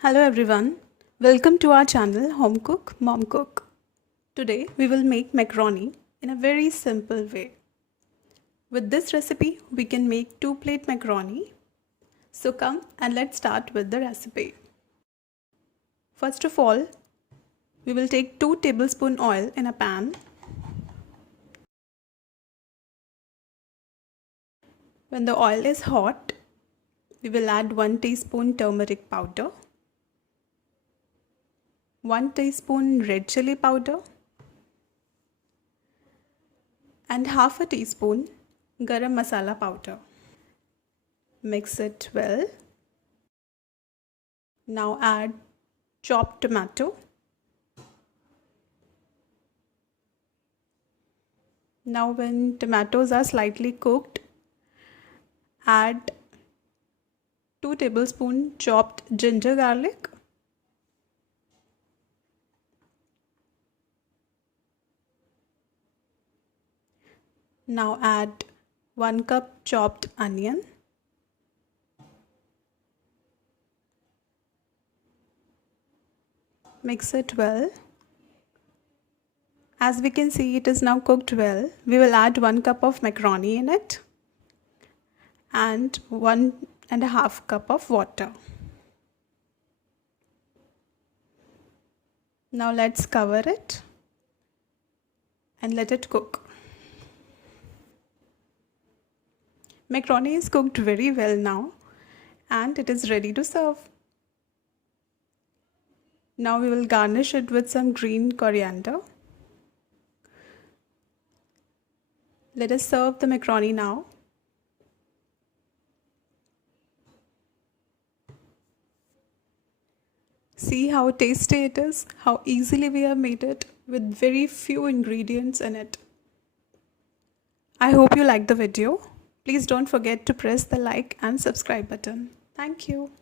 Hello everyone, welcome to our channel Home Cook Mom Cook. Today we will make macaroni in a very simple way. With this recipe we can make 2-plate macaroni. So come and let's start with the recipe. First of all, we will take 2 tablespoons oil in a pan. When the oil is hot, we will add 1 teaspoon turmeric powder, 1 teaspoon red chili powder and half a teaspoon Garam Masala powder. Mix it well. Now add chopped tomato. Now when tomatoes are slightly cooked, add 2 tablespoons chopped ginger garlic. Now add 1 cup chopped onion. Mix it well. As we can see, it is now cooked well. We will add 1 cup of macaroni in it and 1.5 cup of water. Now let's cover it and let it cook. Macaroni is cooked very well now and it is ready to serve. Now we will garnish it with some green coriander. Let us serve the macaroni now. See how tasty it is, how easily we have made it with very few ingredients in it. I hope you liked the video. Please don't forget to press the like and subscribe button. Thank you.